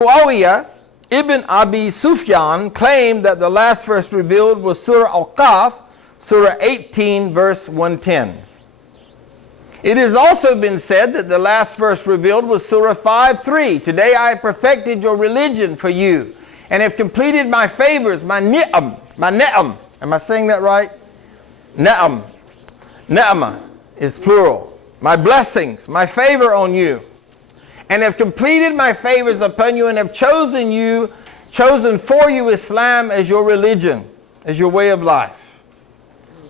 Muawiyah ibn Abi Sufyan claimed that the last verse revealed was Surah Al-Qaf, Surah 18, verse 110. It has also been said that the last verse revealed was Surah 5:3. Today I have perfected your religion for you and have completed my favors, my ni'am. Am I saying that right? Ni'am. Ni'amah is plural. My blessings, my favor on you. And have completed my favors upon you and have chosen for you Islam as your religion, as your way of life.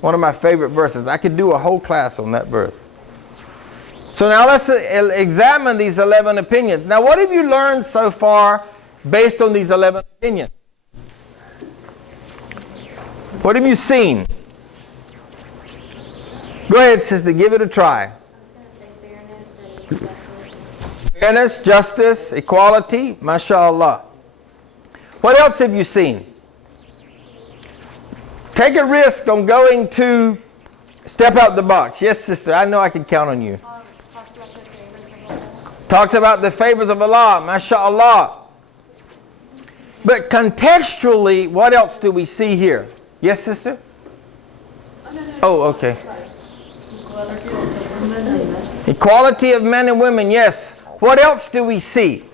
One of my favorite verses. I could do a whole class on that verse. So now let's examine these 11 opinions. Now what have you learned so far based on these 11 opinions? What have you seen? Go ahead, sister, give it a try. Fairness, justice, equality, mashallah. What else have you seen? Take a risk on going to step out the box. Yes, sister, I know I can count on you. Talks about the favors of Allah, mashallah. But contextually, what else do we see here? Yes, sister? Oh, okay. Equality of men and women, yes. What else do we see?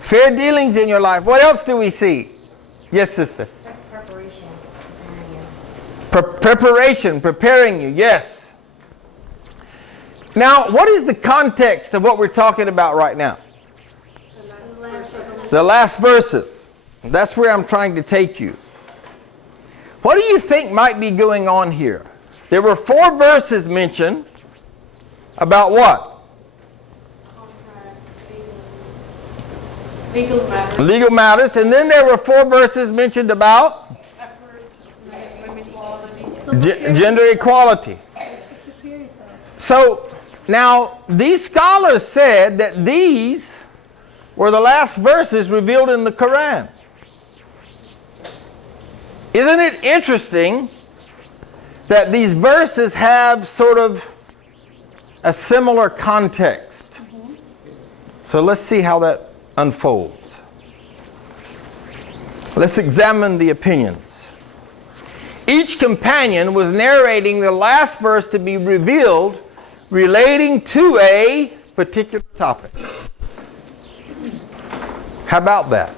Fair dealings in your life. What else do we see? Yes, sister. Preparation, preparing you, yes. Now, what is the context of what we're talking about right now? The last verses. That's where I'm trying to take you. What do you think might be going on here? There were 4 verses mentioned about what? Legal matters. And then there were 4 verses mentioned about gender equality. So now these scholars said that these were the last verses revealed in the Quran. Isn't it interesting that these verses have sort of a similar context? So let's see how that unfolds. Let's examine the opinions. Each companion was narrating the last verse to be revealed relating to a particular topic. How about that?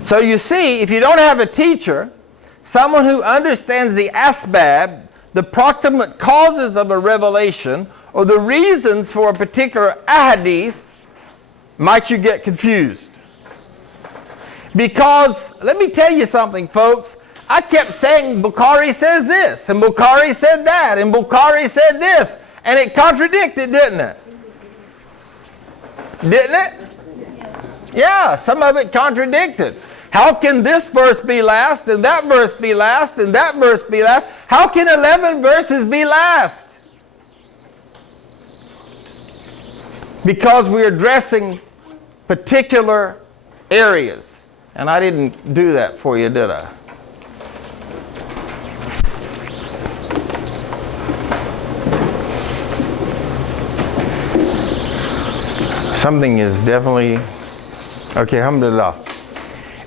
So you see, if you don't have a teacher, someone who understands the asbab, the proximate causes of a revelation, or the reasons for a particular ahadith, might you get confused? Because, let me tell you something, folks. I kept saying Bukhari says this, and Bukhari said that, and Bukhari said this, and it contradicted, didn't it? Didn't it? Yeah, some of it contradicted. How can this verse be last, and that verse be last, and that verse be last? How can 11 verses be last? Because we're addressing particular areas. And I didn't do that for you, did I? Something is definitely... Okay, alhamdulillah.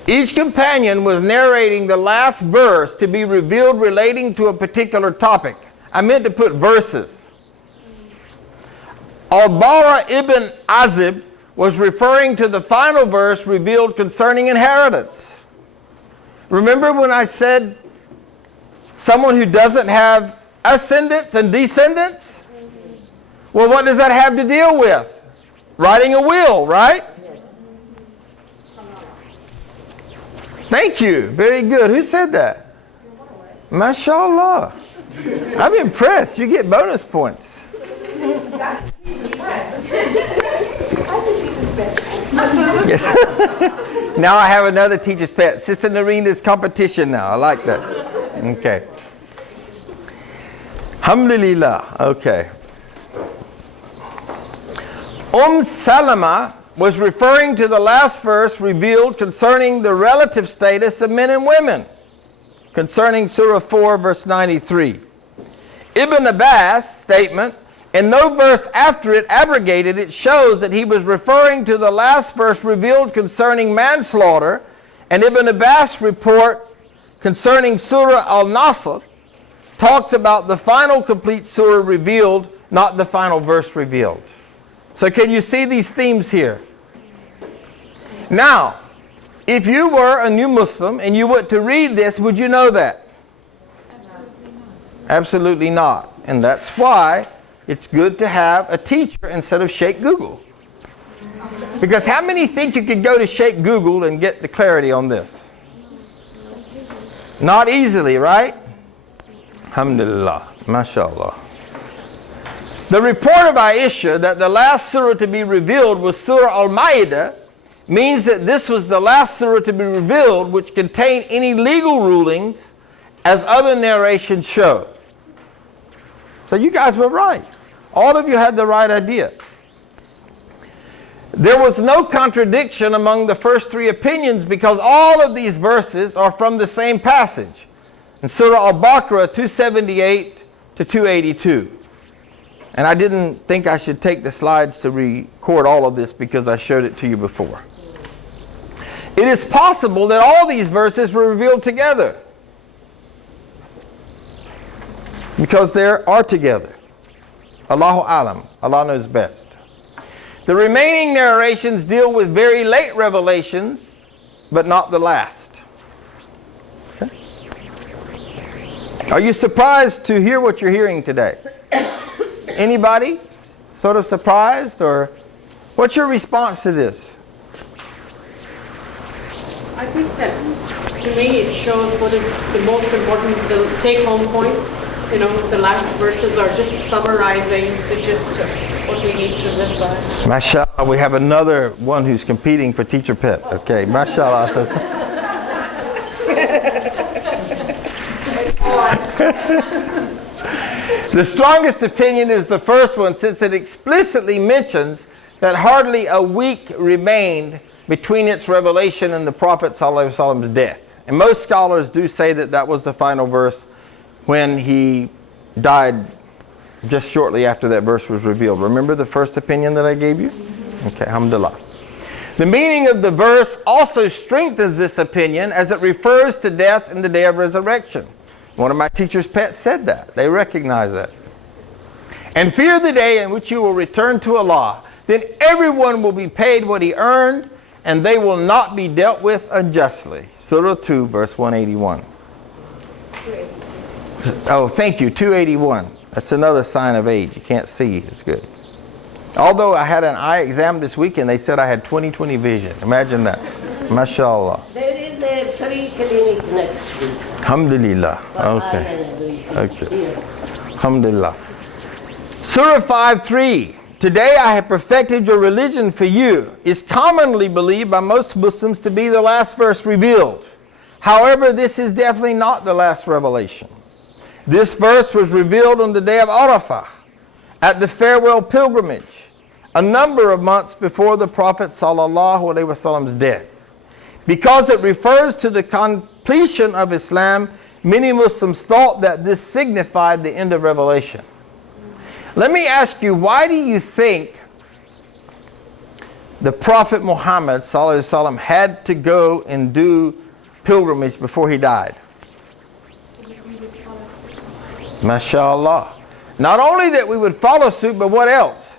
Each companion was narrating the last verse to be revealed relating to a particular topic. I meant to put verses. Al-Bara ibn Azib was referring to the final verse revealed concerning inheritance. Remember when I said someone who doesn't have ascendants and descendants? Well, what does that have to deal with? Writing a will, right? Thank you. Very good. Who said that? MashaAllah. I'm impressed. You get bonus points. Yes. Now I have another teacher's pet. Sister Narina's competition now. I like that. Okay. Alhamdulillah. Okay. Salama was referring to the last verse revealed concerning the relative status of men and women, concerning Surah 4, verse 93. Ibn Abbas' statement, and no verse after it abrogated it, shows that he was referring to the last verse revealed concerning manslaughter, and Ibn Abbas' report concerning Surah Al-Nasr talks about the final complete surah revealed, not the final verse revealed. So can you see these themes here? Now, if you were a new Muslim and you were to read this, would you know that? Absolutely not. And that's why it's good to have a teacher instead of Sheikh Google. Because how many think you could go to Sheikh Google and get the clarity on this? Not easily, right? Alhamdulillah, mashallah. The report of Aisha that the last surah to be revealed was Surah Al-Ma'idah means that this was the last surah to be revealed which contained any legal rulings, as other narrations show. So you guys were right. All of you had the right idea. There was no contradiction among the first three opinions because all of these verses are from the same passage. In Surah Al-Baqarah 278 to 282. And I didn't think I should take the slides to record all of this because I showed it to you before. It is possible that all these verses were revealed together, because they are together. Allahu Alam. Allah knows best. The remaining narrations deal with very late revelations, but not the last. Okay. Are you surprised to hear what you're hearing today? Anybody sort of surprised? Or what's your response to this? I think that, to me, it shows what is the most important, the take-home points. You know, the last verses are just summarizing the gist of what we need to live by. MashaAllah, we have another one who's competing for teacher pet. Okay, MashaAllah, sister. The strongest opinion is the first one, since it explicitly mentions that hardly a week remained between its revelation and the Prophet ﷺ's death. And most scholars do say that that was the final verse when he died just shortly after that verse was revealed. Remember the first opinion that I gave you? Okay, alhamdulillah. The meaning of the verse also strengthens this opinion as it refers to death and the day of resurrection. One of my teacher's pets said that. They recognize that. And fear the day in which you will return to Allah. Then everyone will be paid what he earned, and they will not be dealt with unjustly. Surah 2, verse 181. Oh, thank you, 281. That's another sign of age. You can't see. It's good. Although I had an eye exam this weekend, they said I had 20/20 vision. Imagine that. MashaAllah. There is a free clinic next week. Alhamdulillah. Okay. Okay. Alhamdulillah. Surah 5:3. Today I have perfected your religion for you is commonly believed by most Muslims to be the last verse revealed. However, this is definitely not the last revelation. This verse was revealed on the day of Arafah at the farewell pilgrimage, a number of months before the Prophet ﷺ's death. Because it refers to the completion of Islam, many Muslims thought that this signified the end of revelation. Let me ask you, why do you think the Prophet Muhammad ﷺ had to go and do pilgrimage before he died? MashaAllah. Not only that we would follow suit, but what else?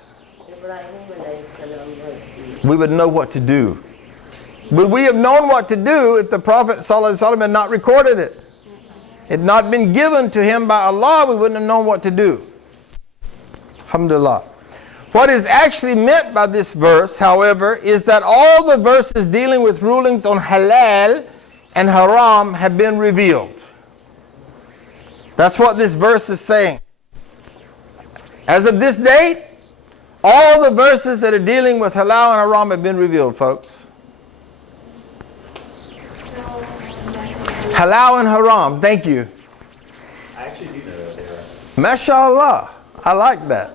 We would know what to do. Would we have known what to do if the Prophet ﷺ had not recorded it? It had not been given to him by Allah, we wouldn't have known what to do. Alhamdulillah. What is actually meant by this verse, however, is that all the verses dealing with rulings on halal and haram have been revealed. That's what this verse is saying. As of this date, all the verses that are dealing with halal and haram have been revealed, folks. Halal and haram, thank you. I actually do know that they are. MashaAllah. I like that.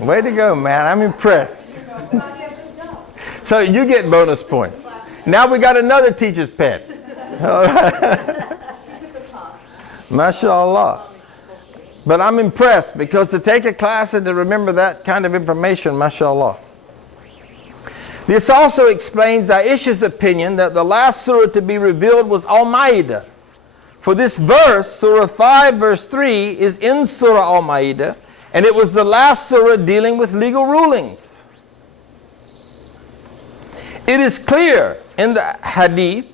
Way to go, man. I'm impressed. So you get bonus points. Now we got another teacher's pet. All right. MashaAllah. But I'm impressed because to take a class and to remember that kind of information, mashallah. This also explains Aisha's opinion that the last surah to be revealed was Al-Ma'idah. For this verse, Surah 5 verse 3, is in Surah Al-Ma'idah, and it was the last surah dealing with legal rulings. It is clear in the hadith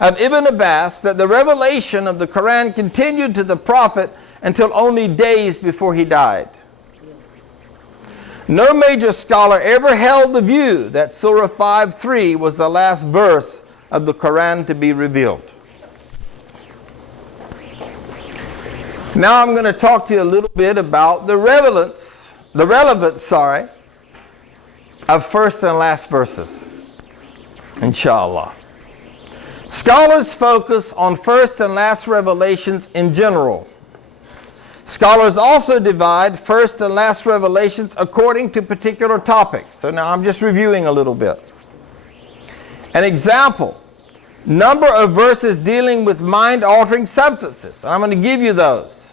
of Ibn Abbas that the revelation of the Quran continued to the Prophet until only days before he died. No major scholar ever held the view that Surah 5:3 was the last verse of the Quran to be revealed. Now I'm going to talk to you a little bit about the relevance of first and last verses, inshallah. Scholars focus on first and last revelations in general. Scholars also divide first and last revelations according to particular topics. So now I'm just reviewing a little bit. An example, number of verses dealing with mind-altering substances. I'm going to give you those.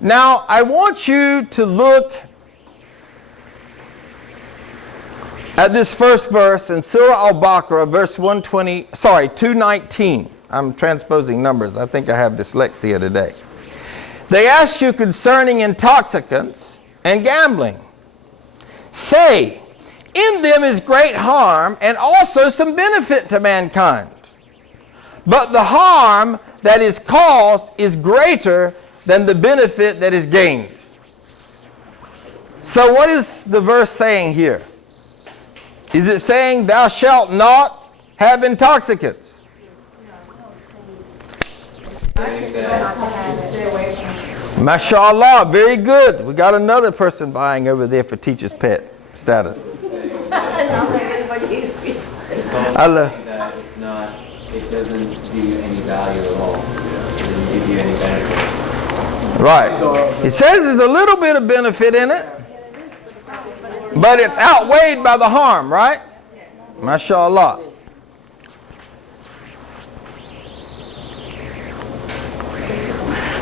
Now I want you to look at this first verse in Surah Al-Baqarah, verse 219. I'm transposing numbers. I think I have dyslexia today. They ask you concerning intoxicants and gambling. Say, in them is great harm and also some benefit to mankind. But the harm that is caused is greater than the benefit that is gained. So what is the verse saying here? Is it saying thou shalt not have intoxicants? MashaAllah, very good. We got another person buying over there for teacher's pet status. It's also saying that it's not, it doesn't give you any value at all. It doesn't give you any benefit. Right. It says there's a little bit of benefit in it, but it's outweighed by the harm, right? MashaAllah.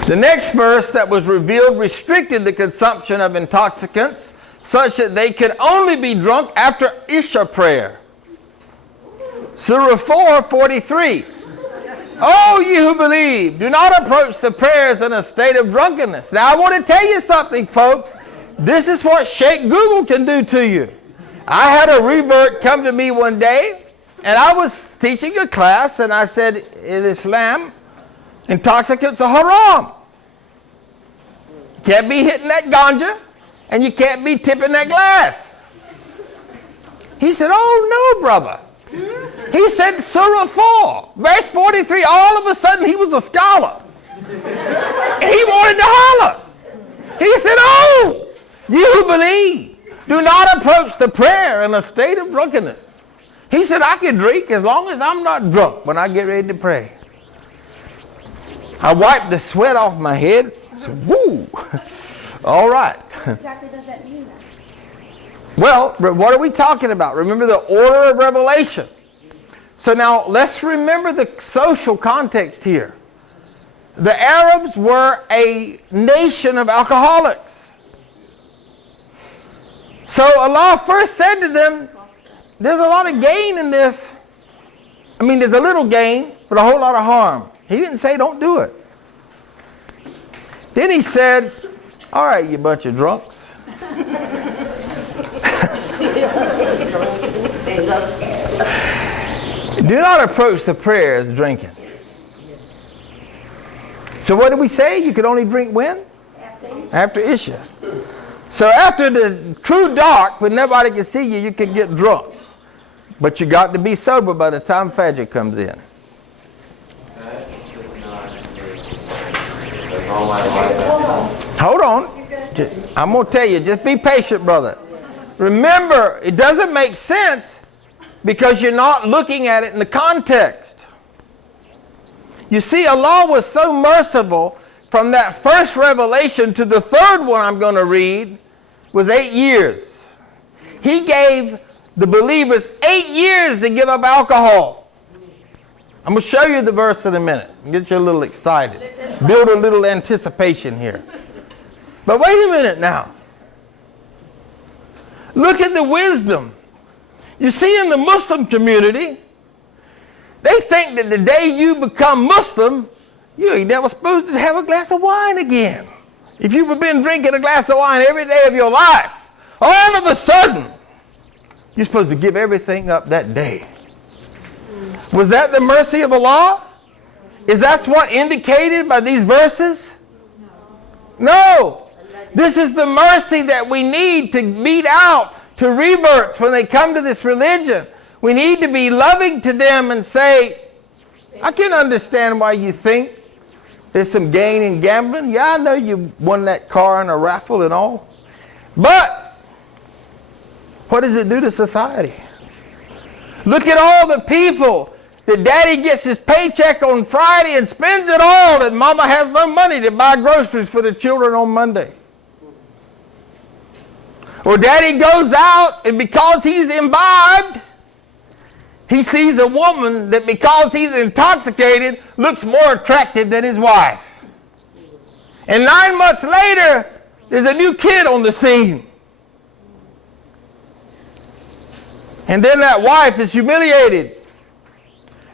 The next verse that was revealed restricted the consumption of intoxicants such that they could only be drunk after Isha prayer. Surah 4:43. Oh, ye who believe, do not approach the prayers in a state of drunkenness. Now I want to tell you something, folks. This is what Sheikh Google can do to you. I had a revert come to me one day, and I was teaching a class, and I said, in Islam, intoxicants are haram. You can't be hitting that ganja, and you can't be tipping that glass. He said, oh no, brother. He said Surah 4, verse 43. All of a sudden he was a scholar. And he wanted to holler. He said, oh, you who believe, do not approach the prayer in a state of drunkenness. He said, I can drink as long as I'm not drunk when I get ready to pray. I wiped the sweat off my head. I said, woo, all right. What exactly does that mean then? Well, what are we talking about? Remember the order of revelation. So now let's remember the social context here. The Arabs were a nation of alcoholics. So Allah first said to them, there's a lot of gain in this. I mean, there's a little gain, but a whole lot of harm. He didn't say don't do it. Then he said, all right, you bunch of drunks. Do not approach the prayers drinking. So what did we say? You could only drink when? After Isha. So after the true dark, when nobody can see you, you can get drunk. But you got to be sober by the time Fajr comes in. That's just not, that's all my life. Hold on. I'm going to tell you, just be patient, brother. Remember, it doesn't make sense because you're not looking at it in the context. You see, Allah was so merciful from that first revelation to the third one I'm going to read was 8 years. He gave the believers 8 years to give up alcohol. I'm going to show you the verse in a minute. Get you a little excited. Build a little anticipation here. But wait a minute now. Look at the wisdom. You see, in the Muslim community, they think that the day you become Muslim, you ain't never supposed to have a glass of wine again. If you've been drinking a glass of wine every day of your life, all of a sudden, you're supposed to give everything up that day. Was that the mercy of Allah? Is that what indicated by these verses? No. This is the mercy that we need to mete out to reverts when they come to this religion. We need to be loving to them and say, I can understand why you think there's some gain in gambling. Yeah, I know you won that car in a raffle and all. But what does it do to society? Look at all the people that daddy gets his paycheck on Friday and spends it all, and mama has no money to buy groceries for the children on Monday. Or daddy goes out, and because he's imbibed, he sees a woman that because he's intoxicated looks more attractive than his wife. And 9 months later, there's a new kid on the scene. And then that wife is humiliated.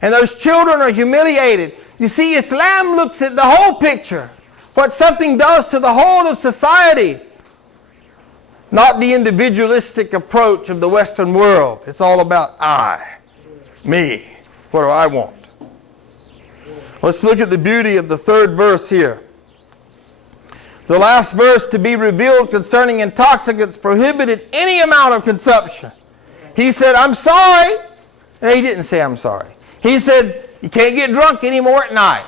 And those children are humiliated. You see, Islam looks at the whole picture. What something does to the whole of society. Not the individualistic approach of the Western world. It's all about I, me. What do I want? Let's look at the beauty of the third verse here. The last verse, to be revealed concerning intoxicants, prohibited any amount of consumption. He said, I'm sorry. And he didn't say, I'm sorry. He said, you can't get drunk anymore at night.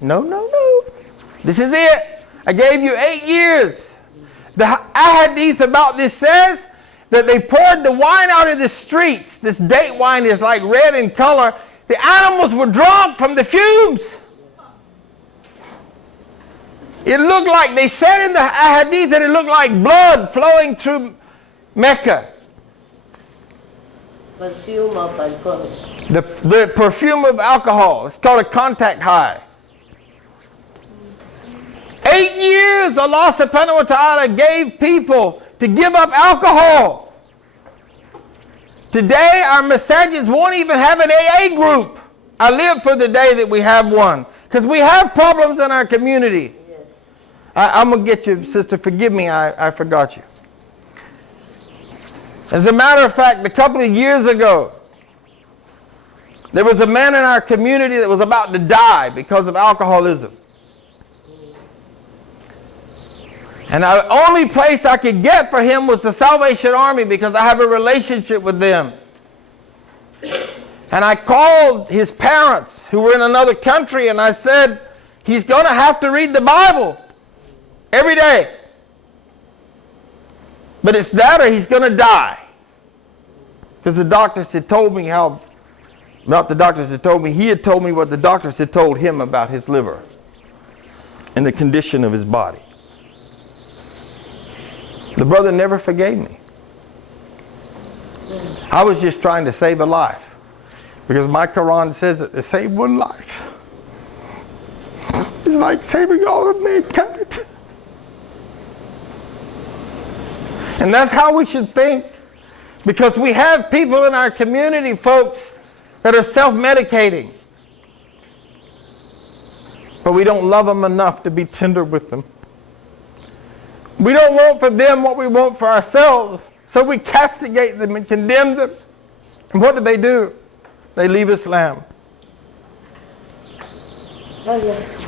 No. This is it. I gave you 8 years. The ahadith about this says that they poured the wine out of the streets. This date wine is like red in color. The animals were drunk from the fumes. It looked like, they said in the ahadith that it looked like blood flowing through Mecca. Perfume of alcohol. The perfume of alcohol. It's called a contact high. 8 years Allah subhanahu wa ta'ala gave people to give up alcohol. Today our masajids won't even have an AA group. I live for the day that we have one. Because we have problems in our community. Yes. I'm going to get you, sister, forgive me, I forgot you. As a matter of fact, a couple of years ago, there was a man in our community that was about to die because of alcoholism. And the only place I could get for him was the Salvation Army because I have a relationship with them. And I called his parents who were in another country and I said, he's going to have to read the Bible every day. But it's that or he's going to die. Because the doctors had told me how, not the doctors had told me, he had told me what the doctors had told him about his liver and the condition of his body. The brother never forgave me. I was just trying to save a life. Because my Qur'an says that to save one life is like saving all of mankind. And that's how we should think. Because we have people in our community, folks, that are self-medicating. But we don't love them enough to be tender with them. We don't want for them what we want for ourselves. So we castigate them and condemn them. And what do? They leave Islam. Oh, yes.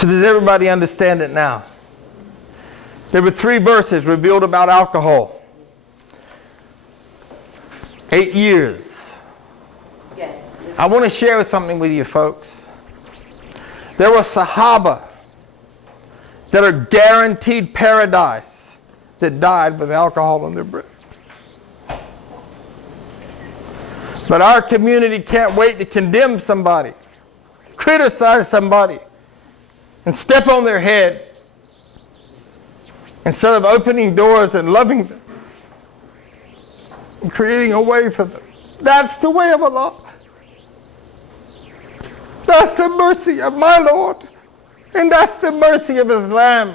So does everybody understand it now? There were 3 verses revealed about alcohol. 8 years. Yes. I want to share something with you folks. There were Sahaba that are guaranteed paradise that died with alcohol in their breath. But our community can't wait to condemn somebody, criticize somebody, and step on their head instead of opening doors and loving them and creating a way for them. That's the way of Allah. That's the mercy of my Lord. And that's the mercy of Islam.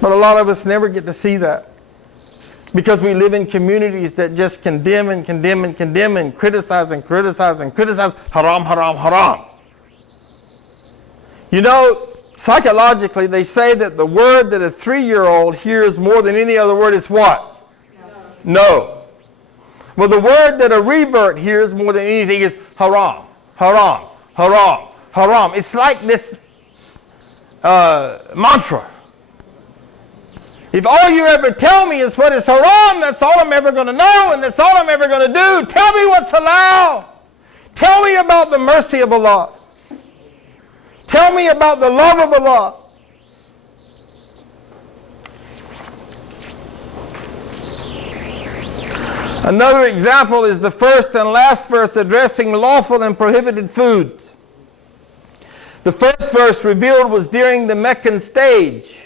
But a lot of us never get to see that. Because we live in communities that just condemn and condemn and condemn and criticize and criticize and criticize. Haram, haram, haram. You know, psychologically, they say that the word that a 3-year-old hears more than any other word is what? No. Well, the word that a revert hears more than anything is haram, haram, haram, haram. It's like this mantra. If all you ever tell me is what is haram, that's all I'm ever going to know, and that's all I'm ever going to do. Tell me what's halal. Tell me about the mercy of Allah. Tell me about the love of Allah. Another example is the first and last verse addressing lawful and prohibited foods. The first verse revealed was during the Meccan stage.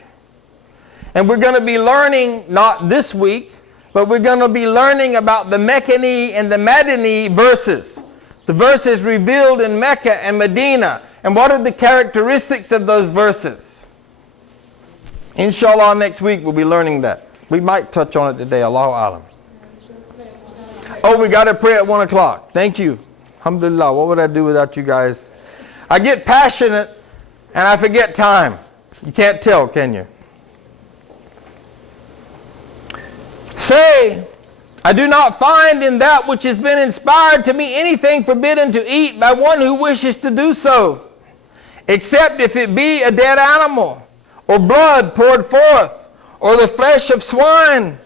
And we're going to be learning, not this week, but we're going to be learning about the Meccani and the Madani verses. The verses revealed in Mecca and Medina. And what are the characteristics of those verses? Inshallah, next week we'll be learning that. We might touch on it today, Allahu Alam. Oh, we got to pray at 1 o'clock. Thank you. Alhamdulillah, what would I do without you guys? I get passionate and I forget time. You can't tell, can you? Say, I do not find in that which has been inspired to me anything forbidden to eat by one who wishes to do so, except if it be a dead animal, or blood poured forth, or the flesh of swine,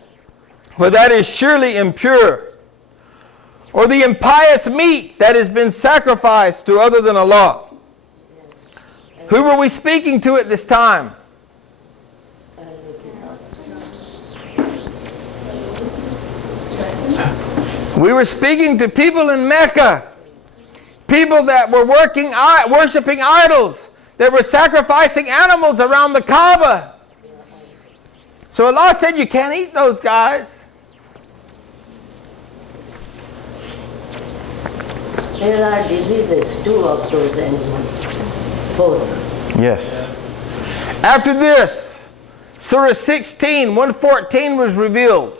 for that is surely impure, or the impious meat that has been sacrificed to other than Allah. Who were we speaking to at this time? We were speaking to people in Mecca, people that were worshiping idols, that were sacrificing animals around the Kaaba. So Allah said you can't eat those guys. There are diseases too of those animals. Both. Yes. After this, Surah 16, 114 was revealed.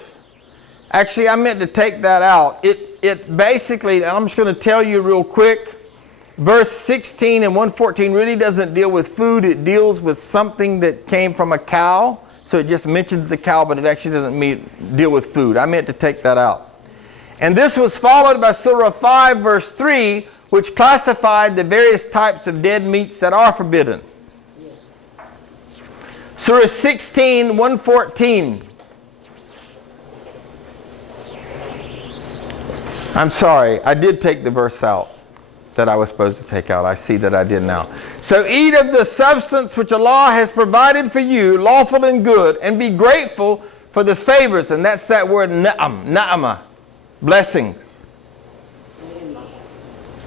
Actually, I meant to take that out. It basically, I'm just going to tell you real quick, verse 16 and 114 really doesn't deal with food. It deals with something that came from a cow. So it just mentions the cow, but it actually doesn't deal with food. I meant to take that out. And this was followed by Surah 5, verse 3, which classified the various types of dead meats that are forbidden. Surah 16, 114. I'm sorry, I did take the verse out that I was supposed to take out. I see that I did now. So eat of the substance which Allah has provided for you, lawful and good, and be grateful for the favors. And that's that word na'ama, blessings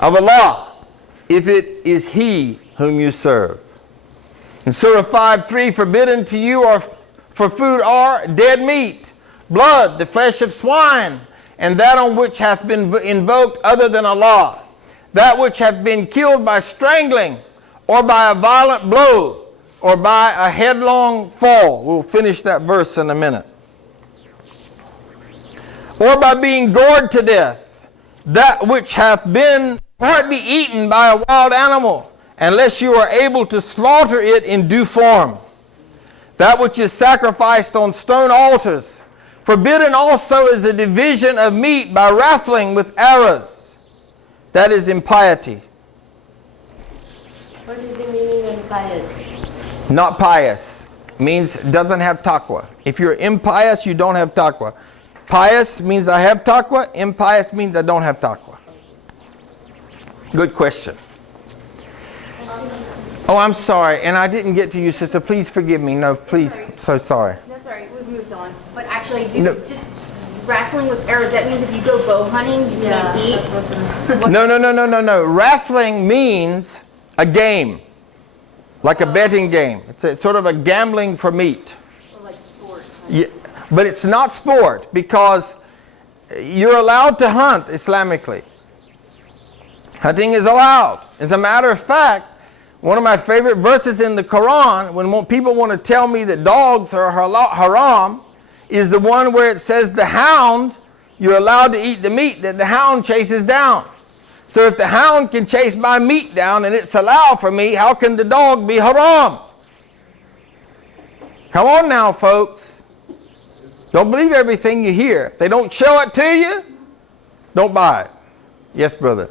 of Allah, if it is He whom you serve. In Surah 5:3, forbidden to you are for food are dead meat, blood, the flesh of swine, and that on which hath been invoked other than Allah, that which hath been killed by strangling, or by a violent blow, or by a headlong fall. We'll finish that verse in a minute. Or by being gored to death, that which hath been partly eaten by a wild animal, unless you are able to slaughter it in due form. That which is sacrificed on stone altars. Forbidden also is the division of meat by raffling with arrows. That is impiety. What is the meaning of impious? Not pious. Means doesn't have taqwa. If you're impious, you don't have taqwa. Pious means I have taqwa. Impious means I don't have taqwa. Good question. Oh, I'm sorry. And I didn't get to you, sister. Please forgive me. No, please. So sorry. That's all right. We've moved on. But actually, just raffling with arrows, that means if you go bow hunting, you can't eat. No. Raffling means a game. Like a betting game. It's sort of a gambling for meat. Or like sport. Yeah, but it's not sport because you're allowed to hunt Islamically. Hunting is allowed. As a matter of fact, one of my favorite verses in the Quran, when people want to tell me that dogs are haram, is the one where it says the hound, you're allowed to eat the meat that the hound chases down. So if the hound can chase my meat down and it's allowed for me, how can the dog be haram? Come on now, folks. Don't believe everything you hear. If they don't show it to you, don't buy it. Yes, brother.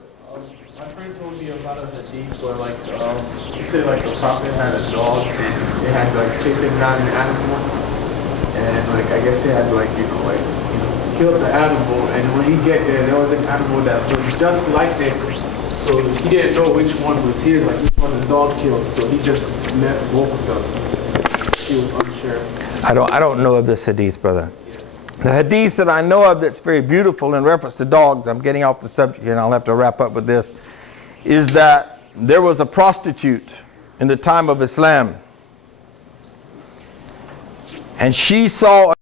My friend told me about a hadith where, like, he said, like, the prophet had a dog and they had to, like, chase him down an animal. And, like, I guess they had to, like, kill the animal. And when he get there was an animal that was just like it. So he didn't know which one was his, like, which one the dog killed. So he just let both of them. He was unsure. I don't know of this hadith, brother. The hadith that I know of that's very beautiful in reference to dogs, I'm getting off the subject here and I'll have to wrap up with this, is that there was a prostitute in the time of Islam. And she saw